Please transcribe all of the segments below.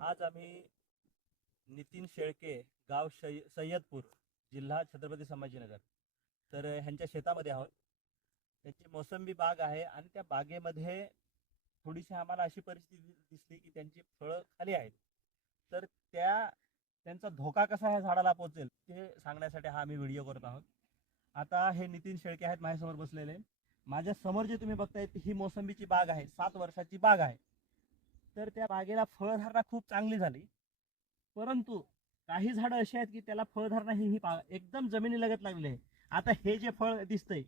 आज आम्ही नितीन शेळके, गाव सय्यदपूर, जिल्हा छत्रपती संभाजीनगर, तर ह्यांच्या शेतामध्ये आहोत. त्यांची मोसंबी बाग आहे आणि त्या बागेमध्ये थोडीशी आम्हाला अशी परिस्थिती दिसली की त्यांची फळं खाली आहेत. तर त्यांचा धोका कसा ह्या झाडाला पोहोचेल ते सांगण्यासाठी हा आम्ही व्हिडिओ करत आहोत. आता हे नितीन शेळके आहेत माझ्यासमोर बसलेले. माझ्या समोर जे तुम्ही बघताय ही मोसंबीची बाग आहे, 7 वर्षाची बाग आहे. तर त्या बागेला फळधारणा खूप चांगली झाली, परंतु काही झाडं अशी आहेत की त्याला फळधारणा ही एकदम जमिनीलगत लागले. आता हे जे फळ दिसतंय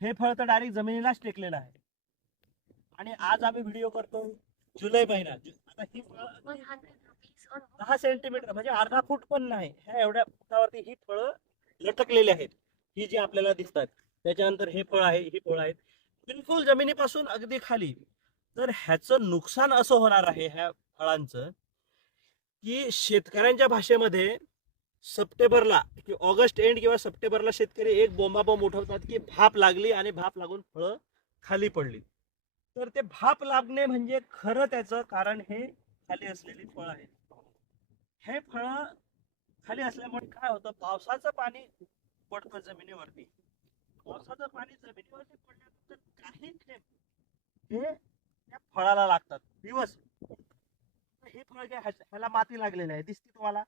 हे फळ तर डायरेक्ट जमिनीलाच टेकलेलं आहे. आणि आज आम्ही व्हिडिओ करतो जुलै महिना. आता ही फळ 10 सेंटीमीटर म्हणजे अर्धा फूट पण नाही, ह्या एवढ्या फुटावरती ही फळं लटकलेली आहेत. ही जी आपल्याला दिसतात. त्याच्यानंतर हे फळ आहे, ही फळ आहेत बिलकुल जमिनीपासून अगदी खाली. तर ह्याचं नुकसान असं होणार आहे ह्या फळांचं की शेतकऱ्यांच्या भाषेमध्ये सप्टेंबरला की ऑगस्ट एंड किंवा सप्टेंबरला शेतकरी एक बोंबाबोंब उठवतात की भाप लागली आणि भाप लागून फळं खाली पडली. तर ते भाप लागणे म्हणजे खरं त्याचं कारण हे खाली असलेली फळ आहे. हे फळ खाली असल्यामुळे काय होतं, पावसाचं पाणी पडतं जमिनीवरती. पावसाचं पाणी जमिनीवरती पडल्यानंतर काही थेंब हे त्या फळाला लागतात दिवस. हे फळ काय ह्याला माती लागलेली आहे, दिसते तुम्हाला.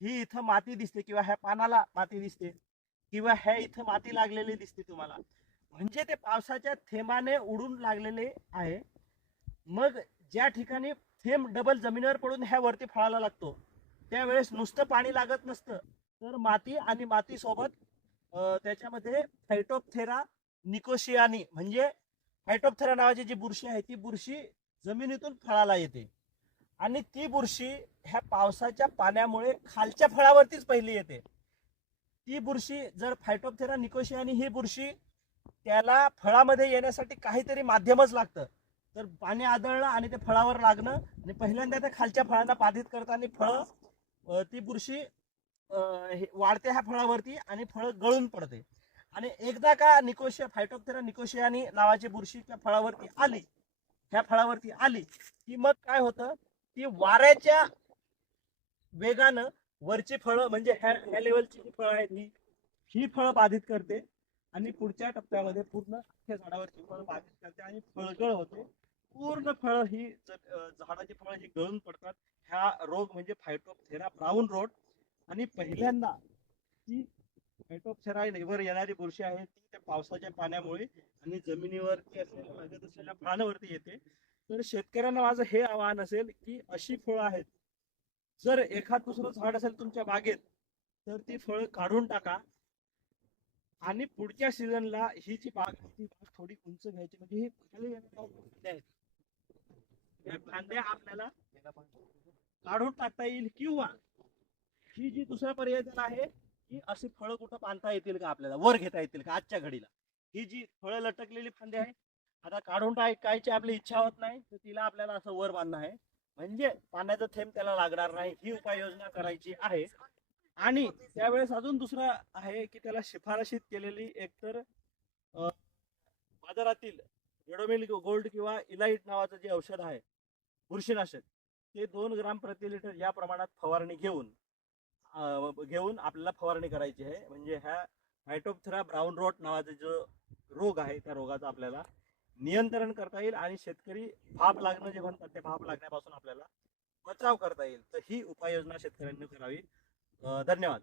ही इथं माती दिसते किंवा ह्या पानाला माती दिसते किंवा ह्या इथं माती लागलेली दिसते तुम्हाला. म्हणजे ते पावसाच्या थेंबाने उडून लागलेले आहे. मग ज्या ठिकाणी थेंब डबल जमिनीवर पडून ह्या वरती फळाला लागतो त्यावेळेस नुसतं पाणी लागत नसतं, तर माती आणि माती सोबत त्याच्यामध्ये फायटोप्थेरा निकोशियानी म्हणजे फायटोप्थेरा नावाची जी बुरशी आहे ती बुरशी जमिनीतून फळाला येते. आणि ती बुरशी ह्या पावसाच्या पाण्यामुळे खालच्या फळावरतीच पहिली येते. ती बुरशी जर फायटोप्थेरा निकोशियानी ही बुरशी त्याला फळामध्ये येण्यासाठी काहीतरी माध्यमच लागतं. तर पाणी आदळणं आणि ते फळावर लागणं आणि पहिल्यांदा त्या खालच्या फळांना बाधित करताना फळं ती बुरशी वाढते ह्या फळावरती आणि फळं गळून पडते. आणि एकदा का फायटोप्थेरा निकोशियानी नावाची बुरशी त्या फळावरती आली, ह्या फळावरती आली की मग काय होतं, ती वाऱ्याच्या वेगानं वरची फळं म्हणजे ह्या लेवलची जी फळं आहेत ही फळं बाधित करते आणि पुढच्या टप्प्यामध्ये पूर्ण अख्ख्या झाडावरची फळं बाधित करते आणि फळगळ होते. पूर्ण फळं ही झाडाची फळं ही गळून पडतात. हा रोग म्हणजे फायटोप्थेरा ब्राऊन रोट. आणि पहिल्यांदा ती फायटोप्थेरा वर येणारी बुरशी आहे ती त्या पावसाच्या पाण्यामुळे आणि जमिनीवरती असलेल्या लागत असलेल्या फळांवरती येते. तर शेतकऱ्यांना माझं हे आवाहन असेल की अशी फळं आहेत, जर एखाद दुसरं झाड असेल तुमच्या बागेत तर ती फळं काढून टाका आणि पुढच्या सीझनला ही जी बाग थोडी उंच घ्यायची, म्हणजे ही खाली फांद्या आपल्याला काढून टाकता येईल. किंवा ही जी दुसरा पर्याय आहे की अशी फळं कुठं बांधता येतील का, आपल्याला वर घेता येतील का आजच्या घडीला. ही जी फळं लटकलेली फांदी आहे आता काढून टाकायची आपली इच्छा होत नाही, तर तिला आपल्याला असं वर बांधणं आहे म्हणजे पाण्याचं थेंब त्याला लागणार नाही. ही उपाययोजना करायची आहे. आणि त्यावेळेस अजून दुसरं आहे की त्याला शिफारशीत केलेली एकतर बाजारातील रेडोमिल गोल्ड किंवा इलाइट नावाचं जे औषध आहे बुरशीनाशक, ते 2 ग्राम प्रति लिटर या प्रमाणात फवारणी घेऊन आपल्याला फवारणी करायची आहे. म्हणजे ह्या फायटोप्थेरा ब्राऊन रोट नावाचा जो रोग आहे त्या रोगाचं आपल्याला नियंत्रण करता येईल आणि शेतकरी भाप लागणं जे म्हणतात त्या भाप लागण्यापासून आपल्याला बचाव करता येईल. तर ही उपाययोजना शेतकऱ्यांनी करावी. धन्यवाद.